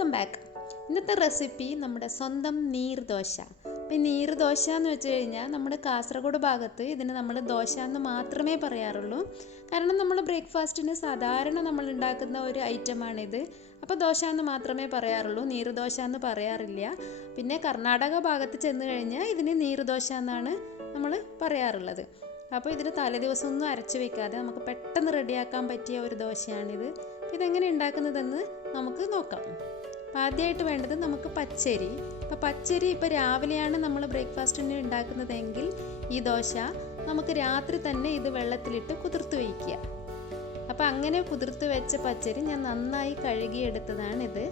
Welcome back. ഇന്നത്തെ recipe നമ്മുടെ സ്വന്തം നീർദോശ. അപ്പോൾ ഈ നീർദോശ എന്ന് വെച്ച് കഴിഞ്ഞാൽ നമ്മുടെ കാസർഗോഡ് ഭാഗത്ത് ഇതിന് നമ്മൾ ദോശ എന്ന് മാത്രമേ പറയാറുള്ളൂ. കാരണം നമ്മൾ ബ്രേക്ക്ഫാസ്റ്റിന് സാധാരണ നമ്മൾ ഉണ്ടാക്കുന്ന ഒരു ഐറ്റമാണിത്. അപ്പോൾ ദോശ എന്ന് മാത്രമേ പറയാറുള്ളൂ, നീർദോശ എന്ന് പറയാറില്ല. പിന്നെ കർണാടക ഭാഗത്ത് ചെന്ന് കഴിഞ്ഞാൽ ഇതിന് നീർദോശ എന്നാണ് നമ്മൾ പറയാറുള്ളത്. അപ്പോൾ ഇതിന് തലേദിവസമൊന്നും അരച്ച് വെക്കാതെ നമുക്ക് പെട്ടെന്ന് റെഡിയാക്കാൻ പറ്റിയ ഒരു ദോശയാണിത്. ഇതെങ്ങനെ ഉണ്ടാക്കുന്നതെന്ന് നമുക്ക് നോക്കാം. അപ്പോൾ ആദ്യമായിട്ട് വേണ്ടത് നമുക്ക് പച്ചരി. അപ്പോൾ പച്ചരി ഇപ്പോൾ രാവിലെയാണ് നമ്മൾ ബ്രേക്ക്ഫാസ്റ്റിന് ഉണ്ടാക്കുന്നതെങ്കിൽ ഈ ദോശ നമുക്ക് രാത്രി തന്നെ ഇത് വെള്ളത്തിലിട്ട് കുതിർത്ത് വയ്ക്കുക. അപ്പോൾ അങ്ങനെ കുതിർത്ത് വെച്ച പച്ചരി ഞാൻ നന്നായി കഴുകിയെടുത്തതാണിത്.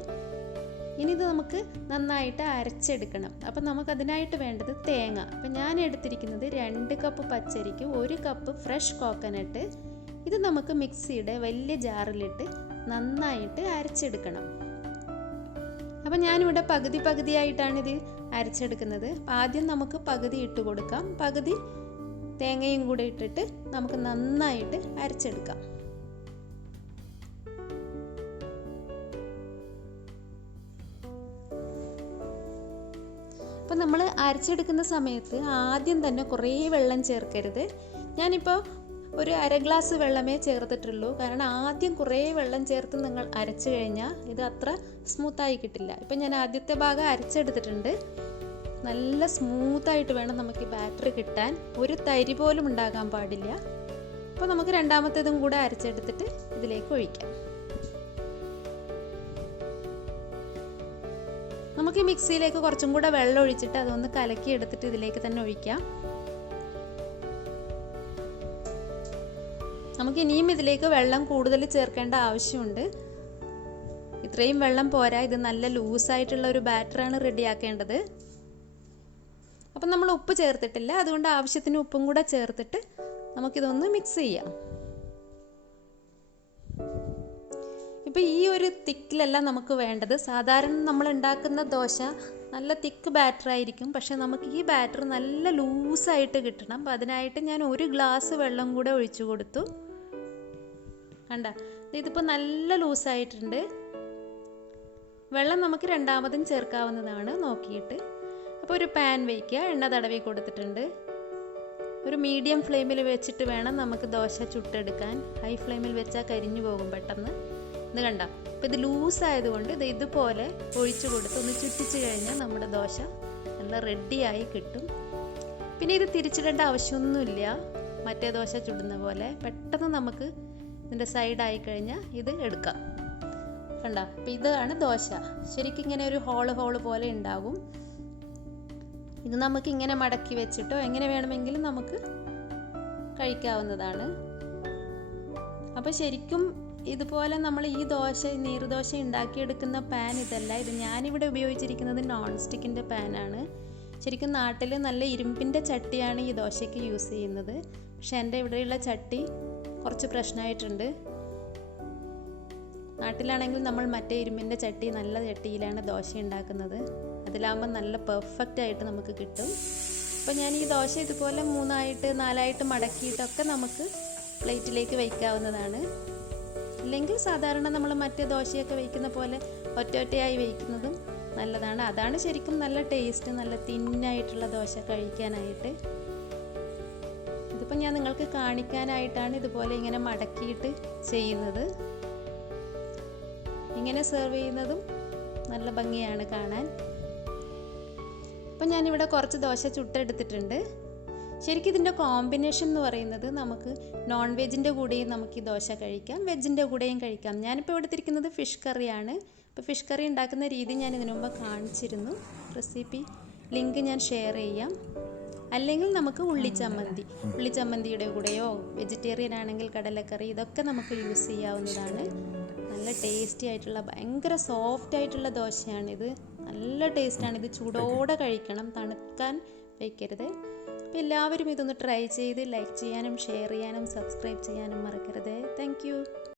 ഇനി ഇത് നമുക്ക് നന്നായിട്ട് അരച്ചെടുക്കണം. അപ്പോൾ നമുക്കതിനായിട്ട് വേണ്ടത് തേങ്ങ. അപ്പോൾ ഞാൻ എടുത്തിരിക്കുന്നത് 2 കപ്പ് പച്ചരിക്ക് 1 കപ്പ് ഫ്രഷ് കോക്കനട്ട്. ഇത് നമുക്ക് മിക്സിയുടെ വലിയ ജാറിലിട്ട് നന്നായിട്ട് അരച്ചെടുക്കണം. അപ്പോൾ ഞാനിവിടെ പകുതിയായിട്ടാണ് ഇത് അരച്ചെടുക്കുന്നത്. ആദ്യം നമുക്ക് പകുതി ഇട്ട് കൊടുക്കാം, പകുതി തേങ്ങയും കൂടെ ഇട്ടിട്ട് നമുക്ക് നന്നായിട്ട് അരച്ചെടുക്കാം. അപ്പോൾ നമ്മൾ അരച്ചെടുക്കുന്ന സമയത്ത് ആദ്യം തന്നെ കുറേ വെള്ളം ചേർക്കരുത്. ഞാനിപ്പോൾ ഒരു 1/2 ഗ്ലാസ് വെള്ളമേ ചേർത്തിട്ടുള്ളൂ. കാരണം ആദ്യം കുറേ വെള്ളം ചേർത്ത് നിങ്ങൾ അരച്ചു കഴിഞ്ഞാൽ ഇത് അത്ര സ്മൂത്തായി കിട്ടില്ല. ഇപ്പം ഞാൻ ആദ്യത്തെ ഭാഗം അരച്ചെടുത്തിട്ടുണ്ട്. നല്ല സ്മൂത്തായിട്ട് വേണം നമുക്ക് ഈ ബാറ്റർ കിട്ടാൻ, ഒരു തരി പോലും ഉണ്ടാകാൻ പാടില്ല. അപ്പോൾ നമുക്ക് രണ്ടാമത്തേതും കൂടെ അരച്ചെടുത്തിട്ട് ഇതിലേക്ക് ഒഴിക്കാം. നമുക്ക് ഈ മിക്സിയിലേക്ക് കുറച്ചും കൂടെ വെള്ളം ഒഴിച്ചിട്ട് അതൊന്ന് കലക്കി എടുത്തിട്ട് ഇതിലേക്ക് തന്നെ ഒഴിക്കാം. നമുക്ക് ഇനിയും ഇതിലേക്ക് വെള്ളം കൂടുതൽ ചേർക്കേണ്ട ആവശ്യമുണ്ട്. ഇത്രയും വെള്ളം പോരാ, ഇത് നല്ല ലൂസായിട്ടുള്ള ഒരു ബാറ്ററാണ് റെഡിയാക്കേണ്ടത്. അപ്പം നമ്മൾ ഉപ്പ് ചേർത്തിട്ടില്ല, അതുകൊണ്ട് ആവശ്യത്തിന് ഉപ്പും കൂടെ ചേർത്തിട്ട് നമുക്കിതൊന്ന് മിക്സ് ചെയ്യാം. ഇപ്പോൾ ഈ ഒരു തിക്കിലല്ല നമുക്ക് വേണ്ടത്. സാധാരണ നമ്മൾ ഉണ്ടാക്കുന്ന ദോശ നല്ല തിക്ക് ബാറ്റർ ആയിരിക്കും, പക്ഷെ നമുക്ക് ഈ ബാറ്റർ നല്ല ലൂസായിട്ട് കിട്ടണം. അപ്പോൾ അതിനായിട്ട് ഞാൻ 1 ഗ്ലാസ് വെള്ളം കൂടെ ഒഴിച്ചു കൊടുത്തു. കണ്ട, ഇതിപ്പോൾ നല്ല ലൂസായിട്ടുണ്ട്. വെള്ളം നമുക്ക് രണ്ടാമതും ചേർക്കാവുന്നതാണ് നോക്കിയിട്ട്. അപ്പോൾ ഒരു പാൻ വയ്ക്കുക, എണ്ണ തടവി കൊടുത്തിട്ടുണ്ട്. ഒരു മീഡിയം ഫ്ലെയിമിൽ വെച്ചിട്ട് വേണം നമുക്ക് ദോശ ചുട്ടെടുക്കാൻ. ഹൈ ഫ്ലെയിമിൽ വെച്ചാൽ കരിഞ്ഞു പോകും പെട്ടെന്ന്. ഇത് കണ്ട, അപ്പോൾ ഇത് ലൂസായതുകൊണ്ട് ഇത് ഇതുപോലെ ഒഴിച്ചു കൊടുത്ത് ഒന്ന് ചുറ്റിച്ച് കഴിഞ്ഞാൽ നമ്മുടെ ദോശ നല്ല റെഡിയായി കിട്ടും. പിന്നെ ഇത് തിരിച്ചിടേണ്ട ആവശ്യമൊന്നുമില്ല. മറ്റേ ദോശ ചുടുന്ന പോലെ പെട്ടെന്ന് നമുക്ക് ഇതിൻ്റെ സൈഡായി കഴിഞ്ഞാൽ ഇത് എടുക്കാം. കണ്ട, അപ്പോൾ ഇതാണ് ദോശ. ശരിക്കും ഇങ്ങനെ ഒരു ഹോള് പോലെ ഉണ്ടാകും. ഇത് നമുക്ക് ഇങ്ങനെ മടക്കി വെച്ചിട്ടോ എങ്ങനെ വേണമെങ്കിലും നമുക്ക് കഴിക്കാവുന്നതാണ്. അപ്പോൾ ശരിക്കും ഇതുപോലെ നമ്മൾ ഈ ദോശ നീർദോശ ഉണ്ടാക്കിയെടുക്കുന്ന പാൻ ഇതല്ല. ഇത് ഞാനിവിടെ ഉപയോഗിച്ചിരിക്കുന്നത് നോൺ സ്റ്റിക്കിൻ്റെ പാനാണ്. ശരിക്കും നാട്ടിൽ നല്ല ഇരുമ്പിൻ്റെ ചട്ടിയാണ് ഈ ദോശയ്ക്ക് യൂസ് ചെയ്യുന്നത്. പക്ഷെ എൻ്റെ ഇവിടെയുള്ള ചട്ടി കുറച്ച് പ്രശ്നമായിട്ടുണ്ട്. നാട്ടിലാണെങ്കിൽ നമ്മൾ മറ്റേ ഇരുമ്പിൻ്റെ ചട്ടി, നല്ല ചട്ടിയിലാണ് ദോശ ഉണ്ടാക്കുന്നത്. അതിലാകുമ്പോൾ നല്ല പെർഫെക്റ്റ് ആയിട്ട് നമുക്ക് കിട്ടും. അപ്പോൾ ഞാൻ ഈ ദോശ ഇതുപോലെ 3 4 മടക്കിയിട്ടൊക്കെ നമുക്ക് പ്ലേറ്റിലേക്ക് വയ്ക്കാവുന്നതാണ്. അല്ലെങ്കിൽ സാധാരണ നമ്മൾ മറ്റേ ദോശയൊക്കെ വയ്ക്കുന്ന പോലെ ഒറ്റയായി വയ്ക്കുന്നതും നല്ലതാണ്. അതാണ് ശരിക്കും നല്ല ടേസ്റ്റ്, നല്ല തിന്നായിട്ടുള്ള ദോശ കഴിക്കാനായിട്ട്. ഇതിപ്പോൾ ഞാൻ നിങ്ങൾക്ക് കാണിക്കാനായിട്ടാണ് ഇതുപോലെ ഇങ്ങനെ മടക്കിയിട്ട് ചെയ്യുന്നത്. ഇങ്ങനെ സെർവ് ചെയ്യുന്നതും നല്ല ഭംഗിയാണ് കാണാൻ. അപ്പം ഞാനിവിടെ കുറച്ച് ദോശ ചുട്ടെടുത്തിട്ടുണ്ട്. ശരിക്കും ഇതിൻ്റെ കോമ്പിനേഷൻ എന്ന് പറയുന്നത് നമുക്ക് നോൺ വെജിൻ്റെ കൂടെയും നമുക്ക് ഈ ദോശ കഴിക്കാം, വെജിൻ്റെ കൂടെയും കഴിക്കാം. ഞാനിപ്പോൾ എടുത്തിരിക്കുന്നത് ഫിഷ് കറിയാണ്. അപ്പോൾ ഫിഷ് കറി ഉണ്ടാക്കുന്ന രീതി ഞാൻ ഇതിനു മുമ്പ് കാണിച്ചിരുന്നു. റെസിപ്പി ലിങ്ക് ഞാൻ ഷെയർ ചെയ്യാം. അല്ലെങ്കിൽ നമുക്ക് ഉള്ളിച്ചമ്മന്തിയുടെ കൂടെയോ, വെജിറ്റേറിയൻ ആണെങ്കിൽ കടലക്കറി, ഇതൊക്കെ നമുക്ക് യൂസ് ചെയ്യാവുന്നതാണ്. നല്ല ടേസ്റ്റി ആയിട്ടുള്ള ഭയങ്കര സോഫ്റ്റ് ആയിട്ടുള്ള ദോശയാണിത്. നല്ല ടേസ്റ്റാണ്. ഇത് ചൂടോടെ കഴിക്കണം, തണുക്കാൻ വയ്ക്കരുത്. അപ്പോൾ എല്ലാവരും ഇതൊന്ന് ട്രൈ ചെയ്ത് ലൈക്ക് ചെയ്യാനും ഷെയർ ചെയ്യാനും സബ്സ്ക്രൈബ് ചെയ്യാനും മറക്കരുത്. Thank you.